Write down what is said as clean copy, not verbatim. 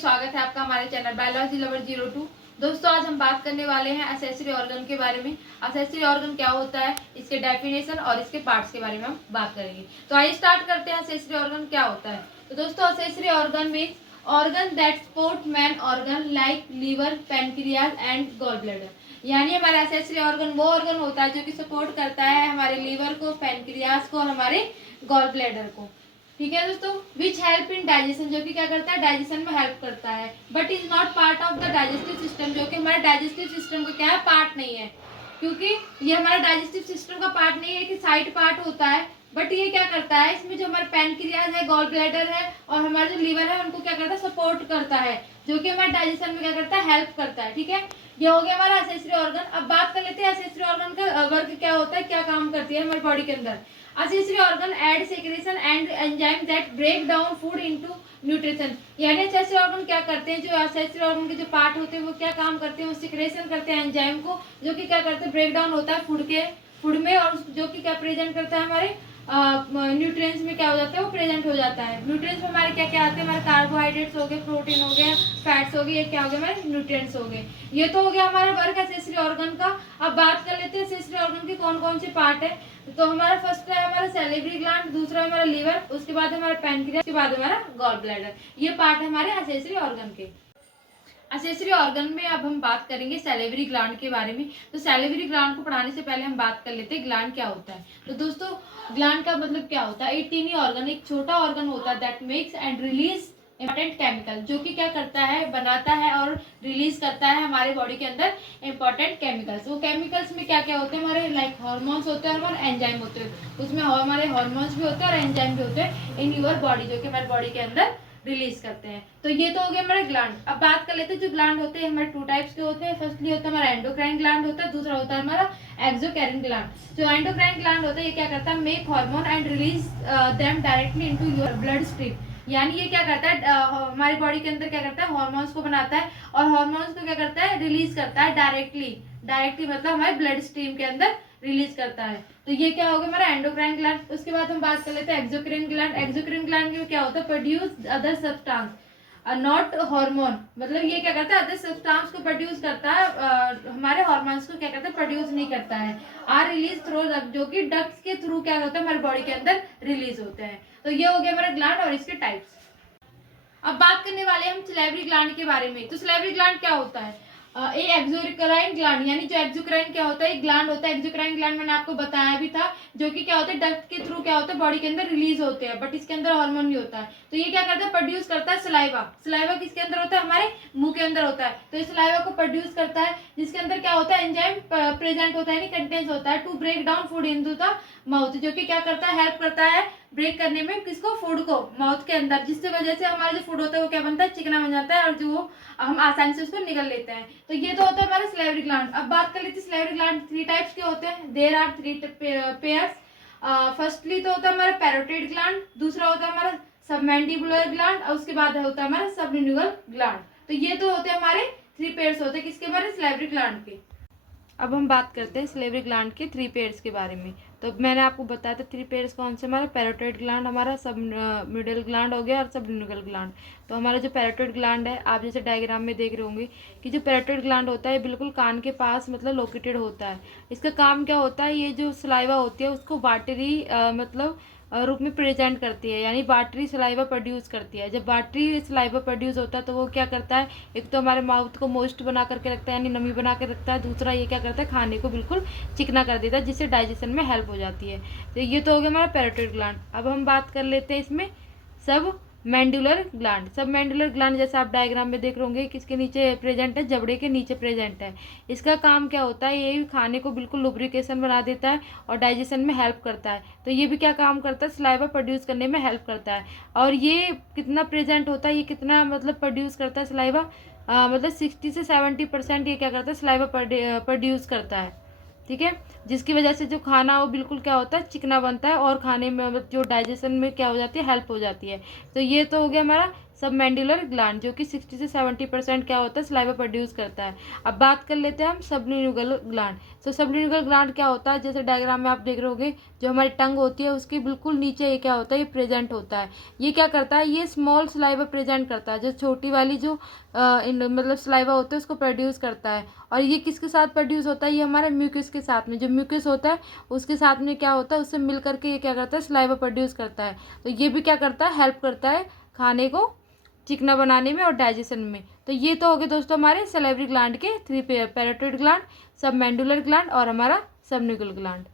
स्वागत है आपका हमारे चैनल बायोलॉजी लवर 02। दोस्तों आज हम बात करने वाले हैं असेसरी ऑर्गन के बारे में। असेसरी ऑर्गन क्या होता है, इसके डेफिनेशन और इसके पार्ट्स के बारे में हम बात करेंगे। तो आइए स्टार्ट करते हैं असेसरी ऑर्गन क्या होता है। तो दोस्तों accessory organ means organ that support main organ like liver, pancreas and gall bladder. यानी हमारा असेसरी ऑर्गन वो ऑर्गन होता है जो कि सपोर्ट करता है हमारे लीवर को, पैनक्रियाज को और हमारे गॉल ब्लैडर को। ठीक है दोस्तों, विच हेल्प इन डाइजेशन, जो कि क्या करता है, डाइजेशन में हेल्प करता है। But is not part of the digestive system, जो कि हमारे डाइजेस्टिव सिस्टम का क्या है, पार्ट नहीं है। क्योंकि ये हमारा डाइजेस्टिव सिस्टम का पार्ट नहीं है, कि साइड पार्ट होता है। बट ये क्या करता है, इसमें जो हमारे पैनक्रियाज है, गॉल ब्लैडर है और हमारा जो लीवर है, उनको क्या करता है, सपोर्ट करता है, जो कि हमारे डाइजेशन में क्या करता है, हेल्प करता है। ठीक है, ये हो गया हमारा असेसरी ऑर्गन। अब बात कर लेते हैं असेसरी ऑर्गन का वर्क क्या होता है, क्या काम करती है हमारी बॉडी के अंदर। Accessory organ aid secretion and enzyme that break down food into nutrition. यानी असेसरी ऑर्गन क्या करते हैं, जो असेसरी ऑर्गन के जो पार्ट होते हैं वो क्या काम करते हैं, वो सिक्रेशन करते हैं एंजाइम को, जो कि क्या करते हैं, ब्रेक डाउन होता है फूड में, और जो कि क्या प्रेजेंट करता है हमारे न्यूट्रिएंट्स में क्या हो जाता है, वो प्रेजेंट हो जाता है। न्यूट्रिएंट्स में हमारे क्या क्या आते हैं, हमारे कार्बोहाइड्रेट्स हो गए, प्रोटीन हो गया, फैट्स हो गए, ये क्या हो गया, हमारे न्यूट्रिएंट्स हो गए। ये तो हो गया हमारा वर्क असेसरी ऑर्गन का। अब बात कर लेते हैं असेसरी ऑर्गन के कौन कौन से पार्ट है। तो हमारा फर्स्ट है हमारा सैलिवरी ग्लैंड, दूसरा हमारा लीवर, उसके बाद हमारा पैनक्रियास, उसके बाद हमारा गॉल ब्लैडर। ये पार्ट है हमारे असेसरी ऑर्गन के। असेसरी ऑर्गन में अब हम बात करेंगे सैलिवरी ग्लैंड के बारे में। तो सैलिवरी ग्लैंड को पढ़ाने से पहले हम बात कर लेते हैं ग्लैंड क्या होता है। तो दोस्तों ग्लैंड का मतलब क्या होता है, एक टीनी ऑर्गन, एक छोटा ऑर्गन होता है that makes and release important chemical, जो कि क्या करता है, बनाता है और रिलीज करता है हमारे बॉडी के अंदर इंपॉर्टेंट केमिकल्स। वो केमिकल्स में क्या क्या होते हैं, हमारे लाइक हार्मोन्स होते हैं और हमारे एंजाइम होते हैं। उसमें हमारे हार्मोन्स भी होते हैं और एंजाइम भी होते हैं इन यूर बॉडी, जो कि हमारे बॉडी के अंदर रिलीज करते हैं। तो ये तो हो गया हमारे ग्लैंड। अब बात कर लेते हैं जो ग्लैंड होते हैं हमारे टू टाइप्स के होते हैं। फर्स्टली होता है हमारा एंडोक्राइन ग्लैंड होता है, दूसरा होता है हमारा एक्सोक्राइन ग्लैंड। जो एंडोक्राइन ग्लैंड होता है ये क्या करता है, make hormone and release them directly into your blood stream. यानी ये क्या करता है, हमारी बॉडी के अंदर क्या करता है, हार्मोन्स को बनाता है और हार्मोन्स को क्या करता है, रिलीज करता है डायरेक्टली मतलब हमारे ब्लड स्ट्रीम के अंदर रिलीज करता है। तो ये क्या हो गया हमारा एंडोक्राइन ग्लैंड। उसके बाद हम बात कर लेते हैं एक्सोक्राइन ग्लैंड। एक्सोक्राइन ग्लैंड में क्या होता है, produce other substance not hormone, मतलब ये क्या करता है, अदर सब्सटेंस को प्रोड्यूस करता है, हमारे हार्मोन्स को क्या करता है, प्रोड्यूस नहीं करता है। आर रिलीज थ्रू, जो कि डक्ट्स के थ्रू क्या होता है, हमारी बॉडी के अंदर रिलीज होते हैं। तो ये हो गया हमारा ग्लैंड और इसके टाइप्स। अब बात करने वाले हम सैलिवरी ग्लैंड के बारे में। तो सैलिवरी ग्लैंड क्या होता है, एक एक्सोक्राइन ग्लैंड, यानी जो एक्सोक्राइन क्या होता है, एक ग्लैंड होता है। एक्सोक्राइन ग्लैंड मैंने आपको बताया भी था, जो कि क्या होता है, डक्ट के थ्रू क्या होता है, बॉडी के अंदर रिलीज होते हैं, बट इसके अंदर हार्मोन भी होता है। तो ये क्या करता है, प्रोड्यूस करता है सलाइवा। सलाइवा किसके अंदर होता है, हमारे मुंह के अंदर होता है। तो इस सलाइवा को प्रोड्यूस करता है, जिसके अंदर क्या होता है, एंजाइम प्रेजेंट होता है, यानी कंटेंस होता है to break down food into the mouth, जो कि क्या करता है, हेल्प करता है ब्रेक करने में, किसको, फूड को, माउथ के अंदर, जिसकी वजह से हमारा जो फूड होता है वो क्या बनता है, चिकना बन जाता है और जो हम आसानी से उसको निगल लेते हैं। तो ये तो होता है हमारा सैलिवरी ग्लैंड। अब बात कर लेते हैं सैलिवरी ग्लैंड थ्री टाइप्स के होते हैं। There are three pairs. Firstly तो होता है हमारा पैरोटिड ग्लैंड, दूसरा होता है हमारा सबमैंडिबुलर ग्लैंड और उसके बाद होता है हमारा सबलिंगुअल ग्लैंड। तो ये तो होते हैं हमारे थ्री पेयर्स होते हैं किसके, हमारे सैलिवरी ग्लैंड के। अब हम बात करते हैं सैलिवरी ग्लैंड के थ्री पेयर्स के बारे में। तो मैंने आपको बताया था थ्री पेयर्स कौन से, हमारा पैरोटिड ग्लैंड, हमारा सब मिडल ग्लैंड हो गया और सबलिंगुअल ग्लैंड। तो हमारा जो पैरोटिड ग्लैंड है, आप जैसे डायग्राम में देख रहे होंगे कि जो पैरोटिड ग्लैंड होता है बिल्कुल कान के पास मतलब लोकेटेड होता है। इसका काम क्या होता है, ये जो सलाइवा होती है उसको वाटरी मतलब रूप में प्रेजेंट करती है, यानी वाटरी सलाइवा प्रोड्यूस करती है। जब वाटरी सलाइवा प्रोड्यूस होता है तो वो क्या करता है, एक तो हमारे माउथ को मोइस्ट बना करके रखता है, यानी नमी बना के रखता है, दूसरा ये क्या करता है, खाने को बिल्कुल चिकना कर देता है, जिससे डाइजेशन में हेल्प हो जाती है। तो ये तो हो गया हमारा पैरोटिड ग्लैंड। अब हम बात कर लेते हैं इसमें सब मैंडुलर ग्लैंड। सब मैंडुलर ग्लैंड जैसे आप डायग्राम में देख रहे होंगे किसके नीचे प्रेजेंट है, जबड़े के नीचे प्रेजेंट है। इसका काम क्या होता है, ये खाने को बिल्कुल लुब्रिकेशन बना देता है और डाइजेशन में हेल्प करता है। तो ये भी क्या काम करता है, सलाइवा प्रोड्यूस करने में हेल्प करता है। और ये कितना प्रेजेंट होता है, ये कितना मतलब प्रोड्यूस करता है सलाइवा, मतलब 60 से 70% ये क्या करता है, सलाइवा प्रोड्यूस करता है। ठीक है, जिसकी वजह से जो खाना वो बिल्कुल क्या होता है, चिकना बनता है और खाने में जो डाइजेशन में क्या हो जाती है, हेल्प हो जाती है। तो ये तो हो गया हमारा सबमेंडुलर ग्लैंड, जो कि 60 से 70% क्या होता है, सलाइवा प्रोड्यूस करता है। अब बात कर लेते हैं हम सबलिंगुअल ग्लैंड। तो सबलिंगुअल ग्लैंड क्या होता है, जैसे डायग्राम में आप देख रहे होंगे, जो हमारी टंग होती है उसके बिल्कुल नीचे ये क्या होता है, ये प्रेजेंट होता है। ये क्या करता है, ये स्मॉल सलाइवा प्रेजेंट करता है, जो छोटी वाली जो मतलब सलाइवा होता है उसको प्रोड्यूस करता है। और ये किसके साथ प्रोड्यूस होता है, ये हमारे म्यूकस के साथ में, जो म्यूकस होता है उसके साथ में क्या होता है, उससे मिल करके ये क्या करता है, सलाइवा प्रोड्यूस करता है। तो ये भी क्या करता है, हेल्प करता है खाने को चिकना बनाने में और डाइजेशन में। तो ये तो हो गए दोस्तों हमारे सलाइवरी ग्लैंड के 3 पेयर, पैराटाइड ग्लैंड, सबमेंडुलर ग्लैंड और हमारा सबलिंगुअल ग्लैंड।